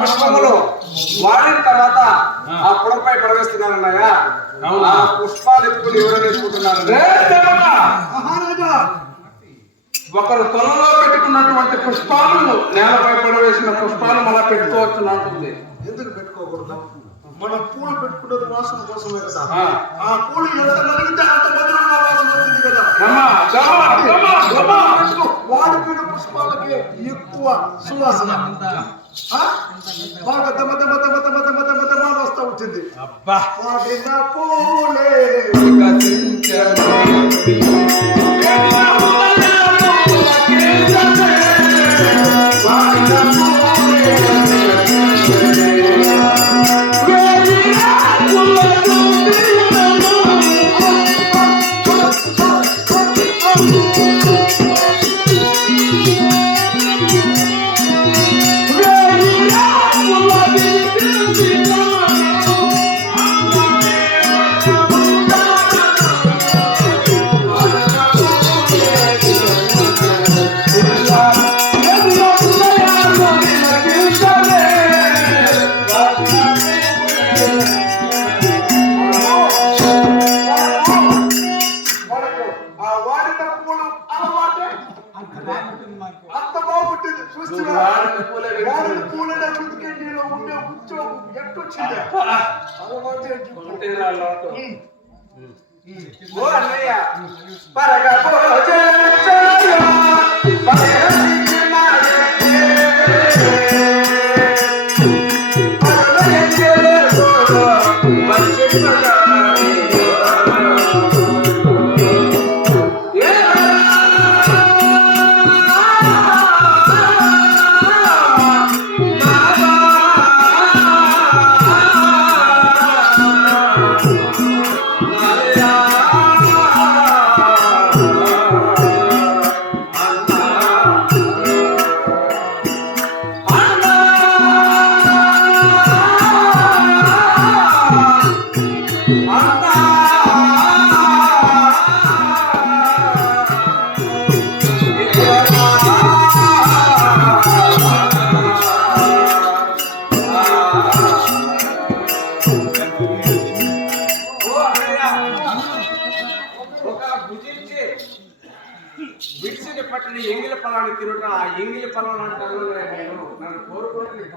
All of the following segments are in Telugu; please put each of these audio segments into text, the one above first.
పుష్పములు వాడిన తర్వాత ఆ పొలంపై ప్రవేశిస్తున్నారన్నయ్య. ఆ పుష్పాలు ఎత్తుకుని ఎవరైనా ఎత్తుకుంటున్నారు. ఒకరు తొలలో పెట్టుకున్నటువంటి పుష్పాలను నేలపై పడవేసిన పుష్పాలు మళ్ళా పెట్టుకోవచ్చు అంటుంది. ఎందుకు పెట్టుకోకూడదు? మనం పూలు పెట్టుకున్నది వాసన కోసమే కదా. ఆ పూలు ఎంత నలిగితే అంత మధురంగా వాసన వస్తుంది కదా. వాడిపోయిన పుష్పాలకి ఎక్కువ సువాసన బాగా దమ దమ దమ దమ దమ దమ దమ వస్తూ ఉంటుంది. వాడిన పూలే అంత బాగుంటుంది. చూస్తున్నా పూలనే కుదికేలో ఉండే ఉద్యోగం ఎట్టొచ్చింది. ఓ అన్నయ్య పరగా ఎంగిలి పొలాన్ని తిరుగుతా. ఆ ఎంగిలి పొలం అంటారు నేను నన్ను కోరుకోవట్లేదు.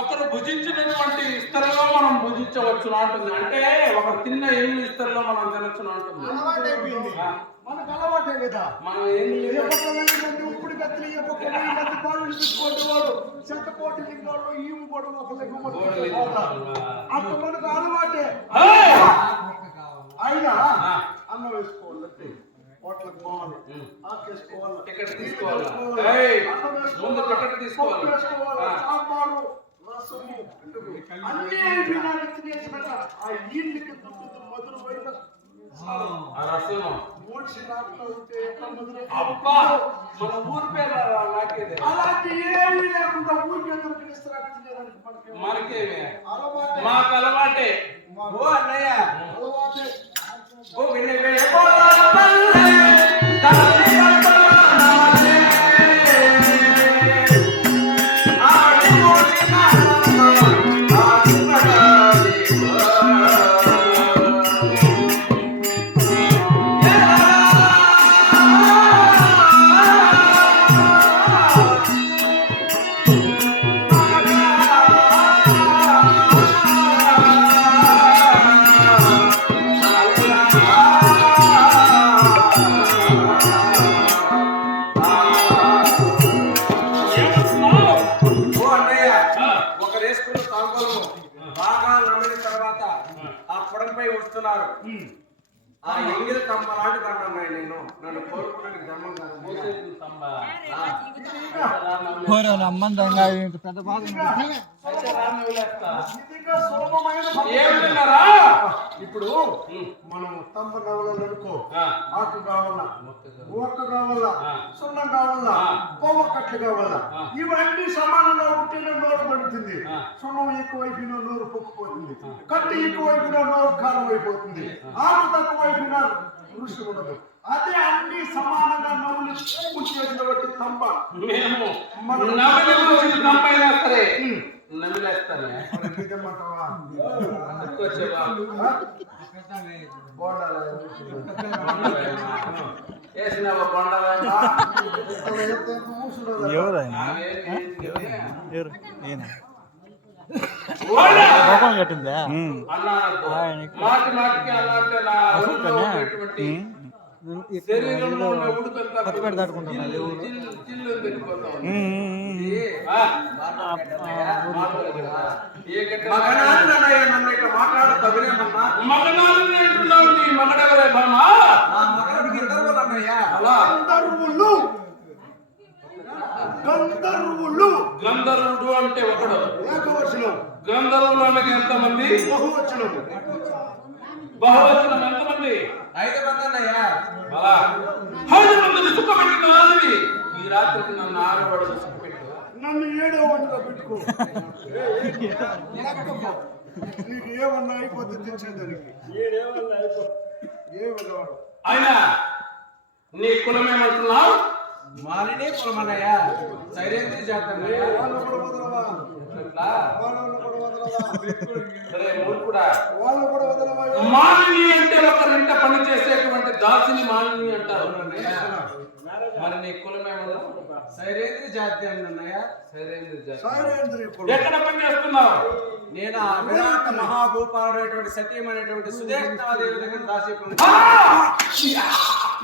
ఒకరు భుజించినటువంటి ఇస్తరులో మనం భుజించవచ్చు అంటుంది. అంటే ఒక తిన్న ఎంగిలి ఇస్తరులో మనం తినచ్చు అంటుంది. మనకు అలవాటే కదా. మనం ఎంగిలి ఇప్పుడు పెద్దలు చెత్తపోటీ లింగాలు ఈవు కూడా అంత మనకు అలవాటే. అయినా అన్నం వేసుకోవాలి, హోటల్కి పోవాలి, ఆకేసుకోవాలి, సాంబారు రసము అన్ని అయిపోయినాక తినేసిన ఆ ఇల్లుకి మధుర పోయిన అలాంటి ఏమీ లేకుండా ఊరికి ఎదురు మనకేమే మాకు అలవాటే. ఓ అన్నయ్య అలవాటే. ఓ వినవే వస్తున్నారు. ఆ ఎంగిలి కమ్మ లాంటి కన్నాయి. నేను నన్ను కోరుకునే ధర్మం కాదు. ఇప్పుడు మనం స్తంభ కావాలని అనుకో, ఆకు కావాలా, ఒక్క కావాలా, సున్నం కావాలా, కొమ్మకట్లు కావాలా, ఇవన్నీ సమానంగా ఉంటేనే నోరు పడుతుంది. సున్నం ఎక్కువైపోయినా నోరు పొక్కుపోతుంది, కట్టు ఎక్కువైపోయినా నోరు కారం అయిపోతుంది, ఆకు తక్కువైపోయినా రుచి ఉండదు. అదే అన్ని సమానంగా నవ్వులు చేసిన బట్టి తంప మేము నవ్వులు కూర్చుని తంపైనా సరే నవ్వులేస్తాను నిజమంటావా కట్టిందా మాటి మాటికి అలాంటి నా ఊళ్ళో ఉండేటువంటి శరీరంలో ఉండే ఉడుకంతా చిల్లు వెళ్ళిపోతా ఉంది. నన్ను ఇట్లా మాట్లాడతా వినేమన్నా మగనాలని అంటున్నావు నీ మగడెవరే బామా నా మగడికి ఇద్దరు వాళ్ళు అన్నయ్యా అలా గంధర్వులు గంధర్వులు గంధర్వుడు అంటే ఒకడు ఏకవచనం గంధర్వులు అనగా ఎంతమంది బహువచనం బహువచనం ఎంతమంది 5 మంది అన్నయ్యా అలా 5 మందిని సుఖపెట్టిన వాళ్ళవి ఈ రాత్రికి నన్ను 6వ వాడు సుఖపెట్టు నన్ను 7వ వాటిగా పెట్టుకో నీకు ఏమన్నా అయిపోతే తెచ్చేదానికి ఏమన్నవాడు అయినా నీ కులమేమంటున్నావు మాలిని కులమన్నయ్యా సైరేంద్ర జాతన్నయ్యా వాళ్ళు కూడా వదలవా వాళ్ళు కూడా వదలవా సరే మూర్ఖుడా వాళ్ళు కూడా వదలవా మాలిని అంటే ఒకరింట పని చేసేటువంటి దాసిని మాలిని అంటారు మరి నీ కులమేమన్నా సైరేంద్ర జాతి అన్నయ్య సైరేంద్ర జాతి సారేంద్రి ఎక్కడ పని చేస్తున్నావు నేను ఆ విరాట మహాభూపాలైనటువంటి సత్యం అనేటువంటి సుదేష్ణాదేవి దగ్గర దాసి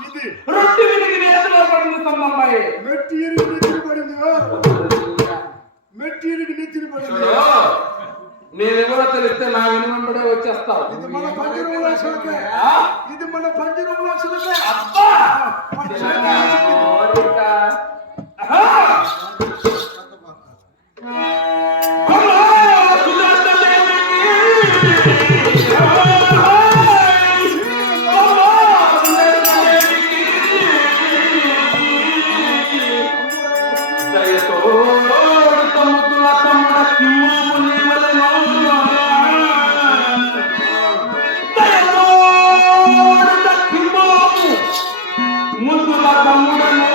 ఇది రొట్టి విడికి నేతలో పడింది తమ్మమ్మాయి మెట్టి ఇరిగి నెత్తిన పడింది మెట్టి ఇరిగి నెత్తిన పడింది నేనెవరో తెలిస్తే నా వెనుకంబడే వచ్చేస్తావు ఇది మన పంజరం లక్షలకే ఇది మన పంజరం లక్షలకే అబ్బా ముందుల తమ్ముడను